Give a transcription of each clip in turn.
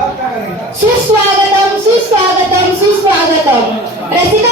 सुस्वागतम सुस्वागतम सुस्वागतम. रसिक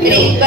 Great